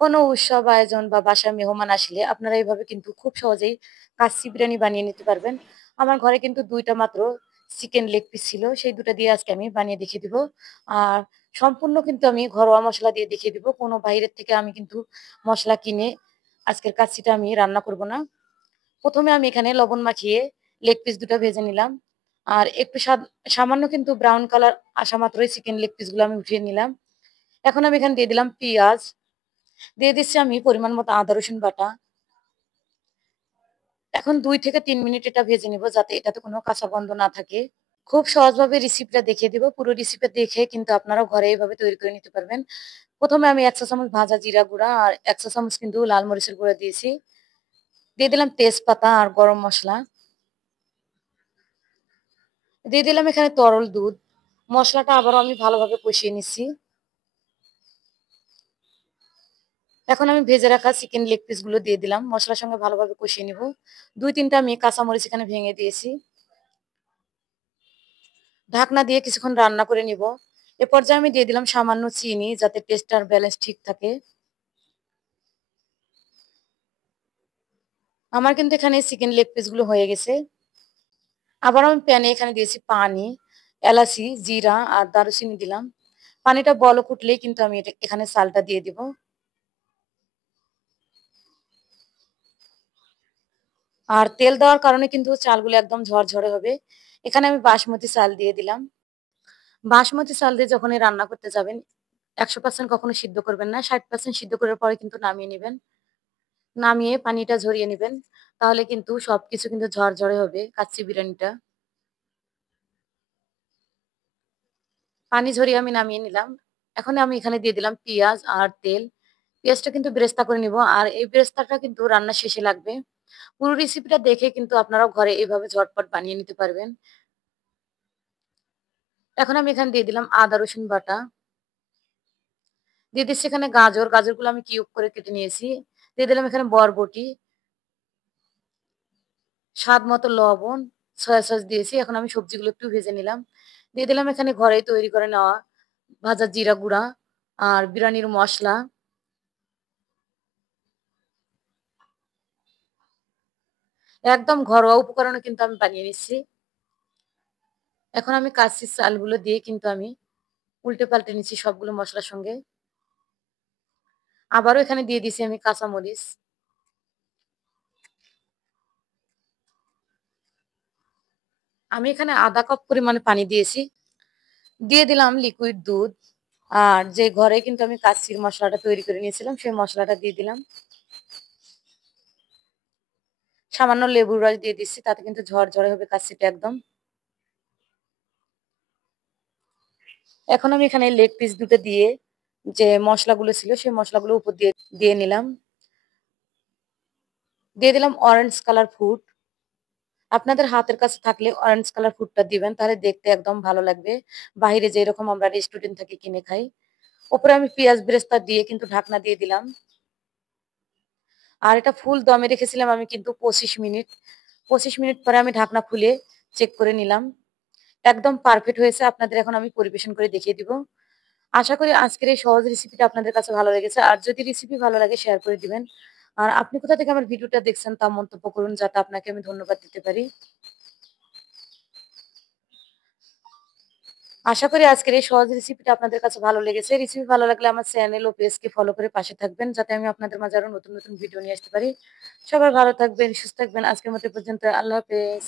কোনো উৎসব আয়োজন বা বাসায় মেহমান আসলে আপনারা এইভাবে কিন্তু খুব সহজেই কাচ্চি বিরিয়ানি বানিয়ে নিতে পারবেন। আমার ঘরে কিন্তু ২ টা মাত্র চিকেন লেগ পিস ছিল। সেই ২ টা দিয়ে আজকে আমি বানিয়ে দেখিয়ে দিব। আর সম্পূর্ণ কিন্তু আমি ঘরোয়া মসলা দিয়ে দেখিয়ে দিব। কোনো বাইরের থেকে আমি কিন্তু মসলা কিনে আজকের কাচ্চিটা আমি রান্না করব না। ১ম এ আমি এখানে লবণ মাখিয়ে লেগ পিস ২ টা ভেজে নিলাম। আর একটু সামান্য কিন্তু ব্রাউন কালার আসা মাত্রই চিকেন লেগ পিসগুলো আমি উঠিয়ে নিলাম। এখন আমি এখানে দিয়ে দিলাম পিঁয়াজ। দিয়ে দিচ্ছি আমি পরিমাণ মতো আদা রসুন বাটা। এখন ২ থেকে ৩ মিনিট এটা ভেজে নিব যাতে এটাতে কোনো কাঁচা গন্ধ না থাকে। খুব সহজভাবে রেসিপিটা দেখিয়ে দিব। পুরো রেসিপি দেখে কিন্তু আপনারাও ঘরে এভাবে তৈরি করে নিতে পারবেন। ১ম এ আমি ১ চা চামচ ভাজা জিরা গুঁড়া আর ১ চা চামচ কিন্তু লাল মরিচের গুঁড়া দিয়েছি। দিয়ে দিলাম তেজপাতা আর গরম মসলা। দিয়ে দিলাম এখানে তরল দুধ। মসলাটা আবারও আমি ভালোভাবে কষিয়ে নিচ্ছি। এখন আমি ভেজে রাখা চিকেন লেগ পিস গুলো দিয়ে দিলাম। মসলার সঙ্গে ভালোভাবে কষিয়ে নিব। ২-৩ টা আমি কাঁচামরিচ এখানে ভেঙে দিয়েছি। ঢাকনা দিয়ে কিছুক্ষণ রান্না করে নিব। এ পর্যায়ে আমি দিয়ে দিলাম সামান্য চিনি যাতে টেস্ট আর ব্যালেন্স ঠিক থাকে। আমার কিন্তু এখানে চিকেন লেগ পিস গুলো হয়ে গেছে। আবার আমি প্যানে এখানে দিয়েছি পানি, এলাচি, জিরা আর দারুচিনি দিলাম। পানিটা বলক উঠলেই কিন্তু আমি এখানে চালটা দিয়ে দিব। আর তেল দেওয়ার কারণে কিন্তু চালগুলো একদম ঝরঝরে হবে। এখানে আমি বাসমতি চাল দিয়ে দিলাম। বাসমতি চাল দিয়ে যখনই রান্না করতে যাবেন ১০০% কখনো সিদ্ধ করবেন না। ৬০% সিদ্ধ করার পরে কিন্তু নামিয়ে নিবেন। নামিয়ে পানিটা ঝরিয়ে নিবেন। তাহলে কিন্তু সবকিছু কিন্তু ঝরঝরে হবে কাচ্চি বিরিয়ানিটা। পানি ঝরিয়ে আমি নামিয়ে নিলাম। এখন আমি এখানে দিয়ে দিলাম পিঁয়াজ আর তেল। পেঁয়াজটা কিন্তু বেরেস্তা করে নিব। আর এই বেরেস্তাটা কিন্তু রান্নার শেষে লাগবে। পুরো রেসিপিটা দেখে কিন্তু আপনারাও ঘরে এভাবে ঝটপট বানিয়ে নিতে পারবেন। এখন আমি এখানে দিয়ে দিলাম আদা রসুন বাটা। দিয়ে দিচ্ছি এখানে গাজর। গাজরগুলো আমি কিউব করে কেটে নিয়েছি। দিয়ে দিলাম এখানে বরবটি, স্বাদ মতো লবণ, সয়া সস দিয়েছি। এখন আমি সবজিগুলো একটু ভেজে নিলাম। দিয়ে দিলাম এখানে ঘরেই তৈরি করে নেওয়া ভাজা জিরা গুঁড়া আর বিরিয়ানির মসলা। একদম ঘরোয়া উপকরণে কিন্তু আমি বানিয়ে নিচ্ছি। এখন আমি কাচ্চির চালগুলো দিয়ে কিন্তু আমি উল্টে পাল্টে নিচ্ছি সবগুলো মসলার সঙ্গে। আবারও এখানে দিয়ে দিছি আমি কাঁচামরিচ। আমি এখানে ১/২ কাপ পরিমাণে পানি দিয়েছি। দিয়ে দিলাম লিকুইড দুধ। আর যে ঘরে কিন্তু আমি কাচ্চির মসলাটা তৈরি করে নিয়েছিলাম সেই মসলাটা দিয়ে দিলাম। সামান্য লেবুর রস দিয়ে দিচ্ছি তাতে কিন্তু ঝরঝরে হবে কাচ্চিটা একদম। এখন আমি এখানে লেগ পিস ২ টা দিয়ে যে মসলাগুলো ছিল সেই মসলাগুলো উপর দিয়ে দিয়ে নিলাম। দিয়ে দিলাম অরেঞ্জ কালার ফুড। আপনাদের হাতের কাছে থাকলে অরেঞ্জ কালার ফুডটা দিবেন তাহলে দেখতে একদম ভালো লাগবে। বাহিরে যেরকম আমরা রেস্টুরেন্ট থেকে কিনে খাই। উপরে আমি পেঁয়াজ বেরেস্তা দিয়ে কিন্তু ঢাকনা দিয়ে দিলাম। আর এটা ফুল দমে রেখেছিলাম আমি কিন্তু ২৫ মিনিট। ২৫ মিনিট পরে আমি ঢাকনা খুলে চেক করে নিলাম। একদম পারফেক্ট হয়েছে। আপনাদের এখন আমি পরিবেশন করে দেখিয়ে দিব। আশা করি আজকের এই সহজ রেসিপিটা আপনাদের কাছে ভালো লেগেছে। আর যদি রেসিপি ভালো লাগে শেয়ার করে দিবেন। আর আপনি কোথা থেকে আমার ভিডিওটা দেখছেন তা মন্তব্য করুন যাতে আপনাকে আমি ধন্যবাদ দিতে পারি। আশা করি আজকের এই সহজ রেসিপিটা আপনাদের কাছে ভালো লেগেছে। রেসিপি ভালো লাগলে আমার চ্যানেল ও পেজকে ফলো করে পাশে থাকবেন যাতে আমি আপনাদের মাঝে আরো নতুন ভিডিও নিয়ে আসতে পারি। সবাই ভালো থাকবেন, সুস্থ থাকবেন। আজকের মতো এ পর্যন্ত। আল্লাহ হাফেজ।